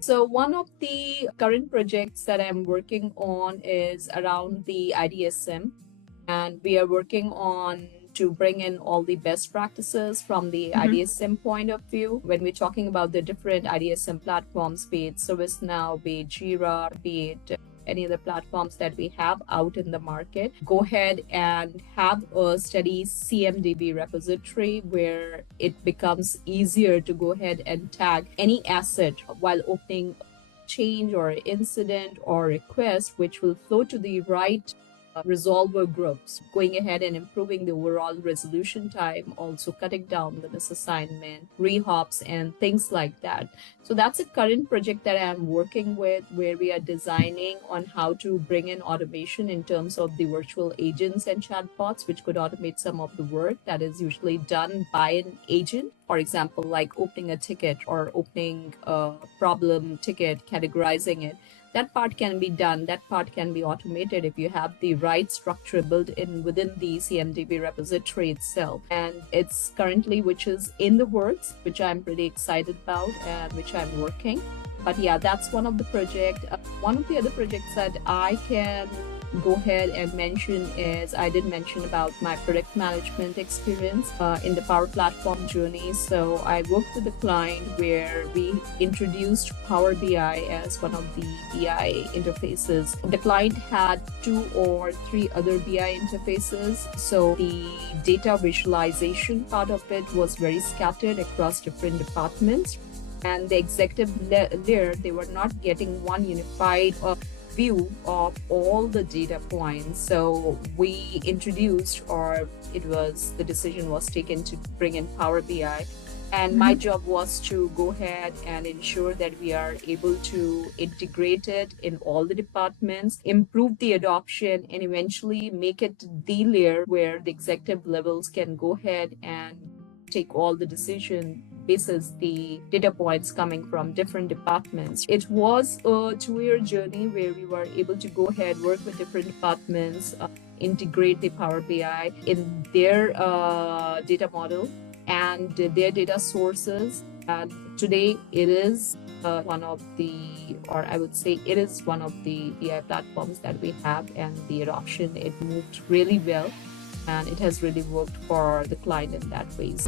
So one of the current projects that I'm working on is around the ITSM, and we are working on to bring in all the best practices from the ITSM point of view. When we're talking about the different ITSM platforms, be it ServiceNow, be it Jira, be it any other platforms that we have out in the market, go ahead and have a steady CMDB repository where it becomes easier to go ahead and tag any asset while opening change or incident or request, which will flow to the right resolver groups, going ahead and improving the overall resolution time, also cutting down the misassignment, rehops, and things like that. So that's a current project that I'm working with, where we are designing on how to bring in automation in terms of the virtual agents and chatbots, which could automate some of the work that is usually done by an agent. For example, like opening a ticket or opening a problem ticket, categorizing it. That part can be done, that part can be automated if you have the right structure built in within the CMDB repository itself. And it's currently, which is in the works, which I'm pretty excited about and which I'm working. But yeah, that's one of the projects. One of the other projects that I can go ahead and mention is I did mention about my product management experience in the Power Platform journey. So I worked with a client where we introduced Power BI as one of the BI interfaces. The client had 2 or 3 other BI interfaces. So the data visualization part of it was very scattered across different departments. And the executive layer, they were not getting one unified view of all the data points. So we introduced, or the decision was taken to bring in Power BI. And my job was to go ahead and ensure that we are able to integrate it in all the departments, improve the adoption, and eventually make it the layer where the executive levels can go ahead and take all the decision basis the data points coming from different departments. It was a 2-year journey where we were able to go ahead, work with different departments, integrate the Power BI in their data model and their data sources. And today it is one of the BI platforms that we have, and the adoption, it moved really well, and it has really worked for the client in that ways.